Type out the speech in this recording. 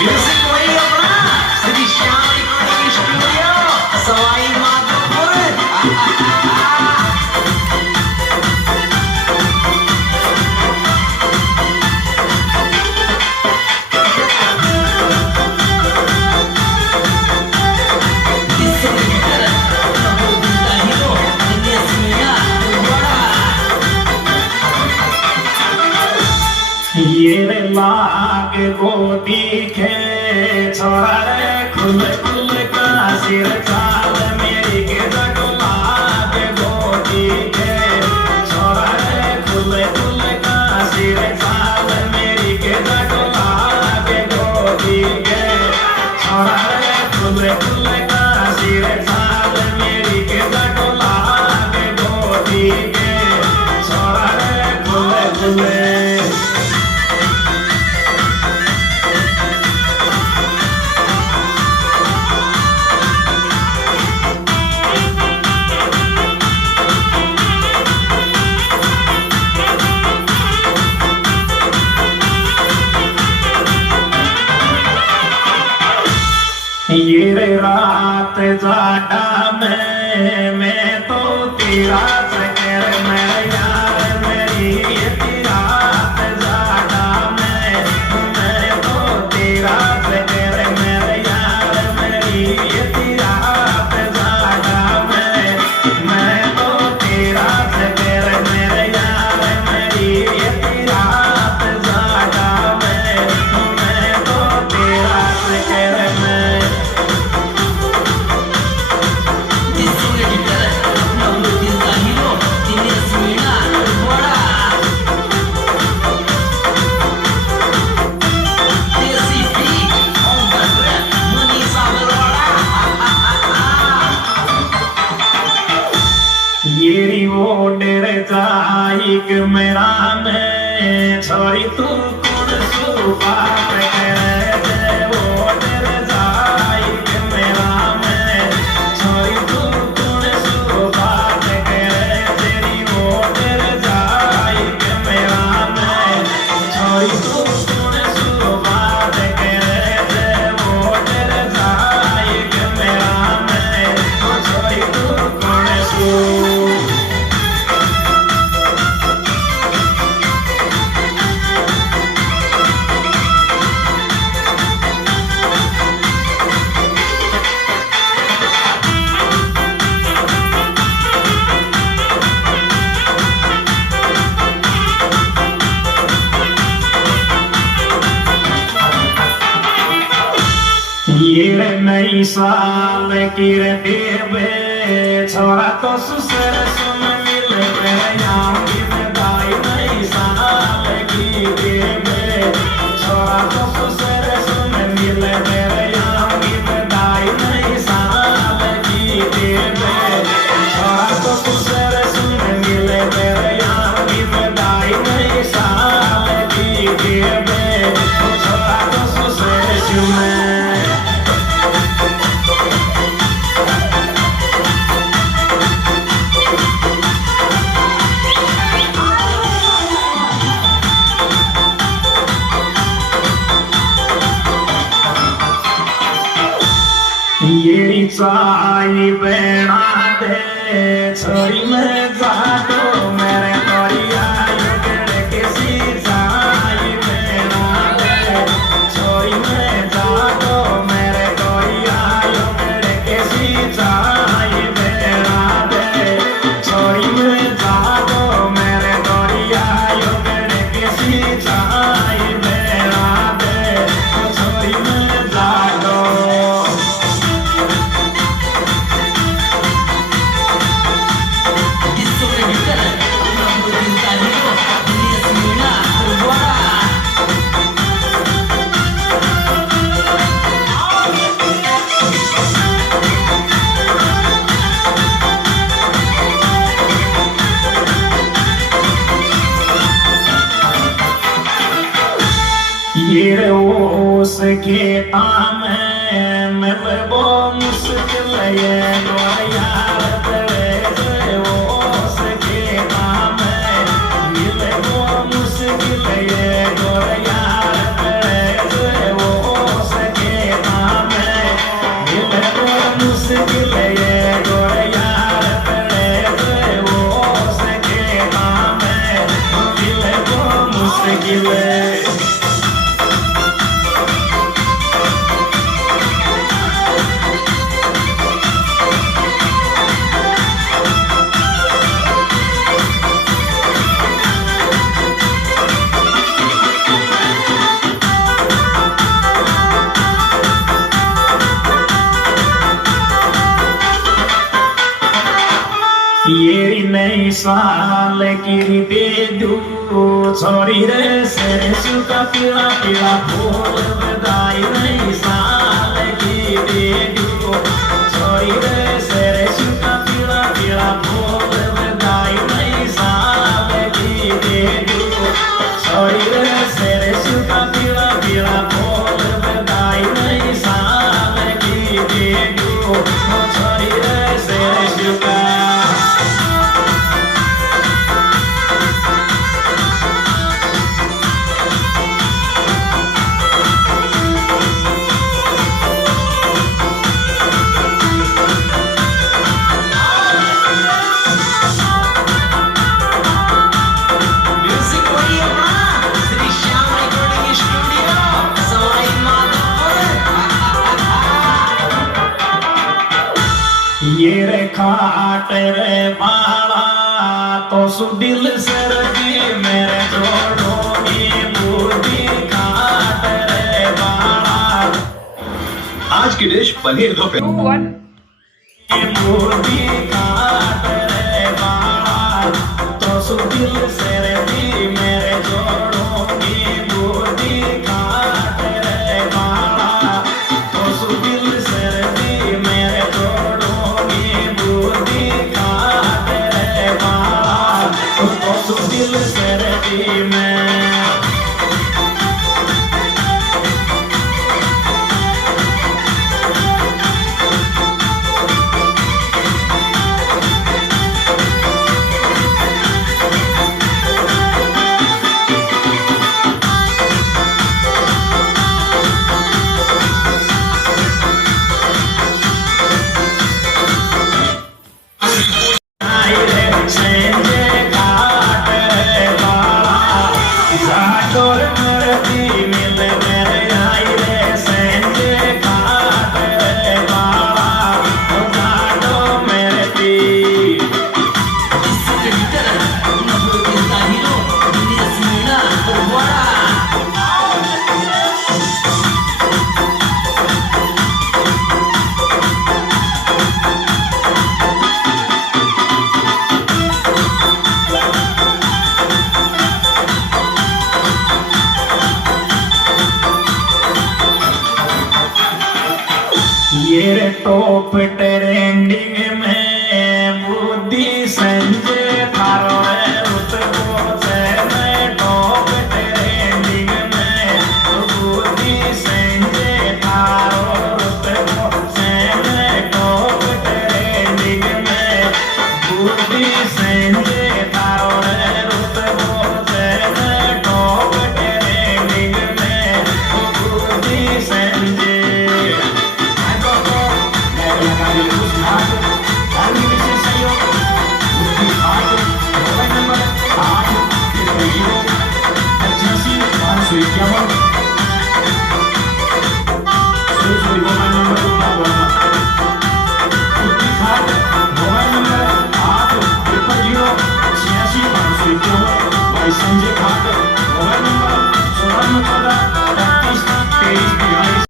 Music वही अपना Shri Shyam recording studio Sawai Madhopur. ये लाग गोदी के छोड़ा रे खुल खुल का सिर चाल मेरी के लाग गोदी के छोड़ा रे खुल खुल का सिर चाल मेरी के लाग गोदी के छोड़ा रे खुल खुल का सिर चाल मेरी के लाग गोदी के छोड़ा रे खुल खुल। ये रात जाटा मैं तो तेरा चक्कर में यार मेरी ये रात जाटा मैं तो तेरा चक्कर में यार मेरी ये रात जाटा मैं तो तेरा चक्कर में यार मेरी ये रात जाटा मैं तो तेरा चक्कर में। येरी वो डेर जाइक मेरा में छोरी तू कौन सुपा करे वो डेर जाइक मेरा में छोरी तू कौन सुपा करे तेरी वो डेर जाइक मेरा में छोरी तू कौन सुपा करे वो डेर जाइक मेरा में छोरी तू कौन सु। ये नई साल की देवे छोरा तो सुसर सुन मिल आऊंगी मैं दाई नई साल की देवे छोरा तो सुसर सुन मिल आऊंगी मैं दाई नई साल की देवे छोरा तो सुसर सुन मिल आऊंगी मैं दाई नई साल की देवे छोरा तो सुसर सुन। ये चाई बेड़ा दे छोरी में जातो मेरे तोरिया युगड़ किसी चाई बेड़ा दे छोरी में जातो मेरे तोरिया युगड़ किसी चाई बेड़ा दे छोरी में जातो मेरे तोरिया युगड़ किसी चाई बेड़ा दे छोरी में जातो। ये ओस के ताम मिलबो मुश्किल ये यार तेरे ओस के ताम मिलबो मुश्किल ये यार तेरे ओस ये नहीं साल की दे दू छोरी रे सेरे सुका पीला पीला फूल बधाई नहीं साल की दे दू छोरी रे सेरे सुका पीला पीला फूल बधाई नहीं साल की दे दू छोरी रे सेरे सुका पीला पीला फूल बधाई नहीं साल की दे दू छोरी रे सेरे सुका म्यूजिक वही अपना श्री श्याम रिकॉर्डिंग स्टूडियो सवाई माधोपुर। ये रे खाट रे बाला तो सुदिल सरदी मेरे जोड़ों में बूढ़ी खाट रे बाला आज की डिश पनीर दो पे बूढ़ी खाट रे बाला तो सुदिल सरदी मेरे जोड़ों में बूढ़ी खाट रे बाला तो सुदिल सरदी मेरे जोड़ों में बूढ़ी खाट रे बाला तो सुदिल सरदी में ये टॉप ट्रेंडिंग में बुद्धि संजय थारो रुत को से टॉप ट्रेंडिंग में बुद्धि संजय थारो रुत को से टॉप ट्रेंडिंग में बुद्धि संजय थारो रुत को से टॉप ट्रेंडिंग में बुद्धि संजय Soy